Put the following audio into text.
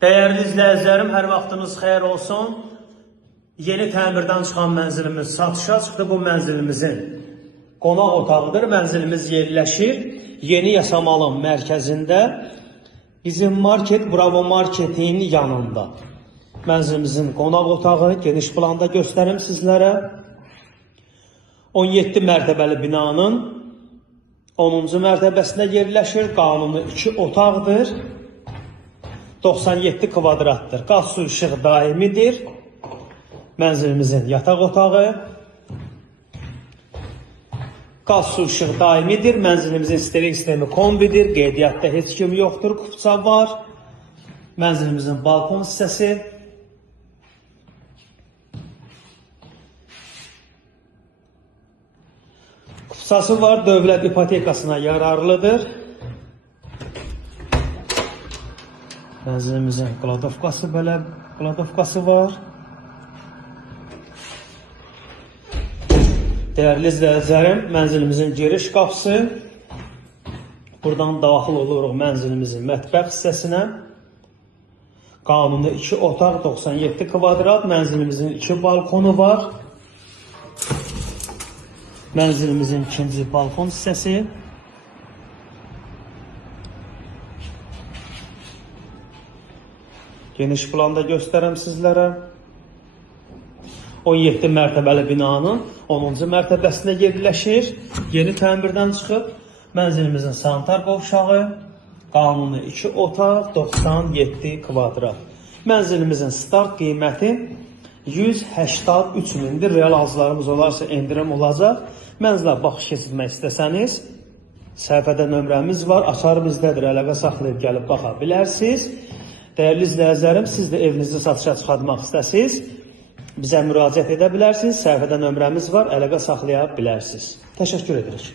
Değerli izləyicilərim, hər vaxtınız xeyir olsun. Yeni təmirdən çıxan mənzilimiz satışa çıxdı. Bu mənzilimizin qonaq otağıdır. Mənzilimiz yerləşir Yeni Yasamalın mərkəzində. Bizim market Bravo Marketin yanında. Mənzilimizin qonaq otağı geniş planda göstərim sizlərə. 17 mərtəbəli binanın 10-cu mərtəbəsində yerləşir. Qanuni 2 otaqdır. 97 kvadratdır. Qaz su işıq daimidir. Mənzilimizin yataq otağı. Qaz su işıq daimidir. Mənzilimizin sterik sistemi kombidir. Qeydiyyatda heç kim yoxdur. Kupça var. Mənzilimizin balkon hissəsi. Kupçası var. Dövlət ipotekasına yararlıdır. Mənzilimizin kladovkası var. Değerli izləyicilərim, mənzilimizin giriş qapısı. Buradan daxil oluruq mənzilimizin mətbəx hissəsinə. Qanuni 2 otaq, 97 kvadrat. Mənzilimizin 2 balkonu var. Mənzilimizin ikinci balkon hissəsi. Geniş planda göstərəm sizlərə. 17 mərtəbəli binanın 10-cu mərtəbəsində yerləşir. Yeni təmirdən çıxıb. Mənzilimizin sanitar qovşağı. Qanuni 2 otaq, 97 kvadrat. Mənzilimizin start qiyməti 183 mindir. Real arzlarımız olarsa endirim olacaq. Mənzilə baxış keçirmək istəsəniz, səhifədə nömrəmiz var. Açar bizdədir. Əlaqə saxlayıb gəlib baxa bilərsiniz. Değerli izləyicilərim, siz də evinizi satışa çıxartmaq istəsiniz, bizə müraciət edə bilərsiniz. Səhifədə nömrəmiz var, əlaqə saxlaya bilərsiniz. Təşəkkür edirik.